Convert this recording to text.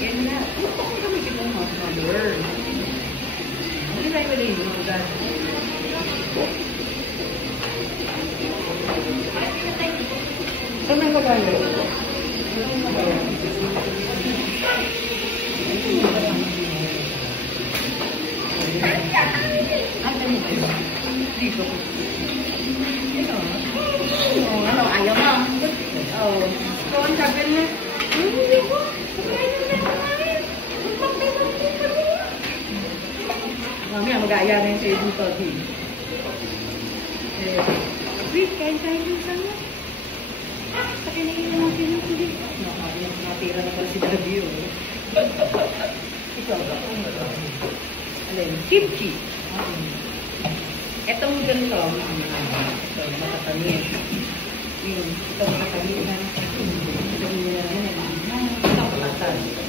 Yan na. Gusto ko kami kitong hot mother. Hindi tayo wala yung lugar. Kami ang kagaya. Dito. Ano, ayaw mo? Oo. So, ang sabi niya, hindi ko. Mamaya mag-aaya na yung sa'yo dito. Wait, kain-kain din sana. Sa kinain mo pinuli. Nakatira na pala si Daddy yun. Ikaw ba? Alin? Kimchi. Etong ganito. Ito, matatamis. Yun. Ito, matatamis. Ito, matatamis. Ito, matatamis.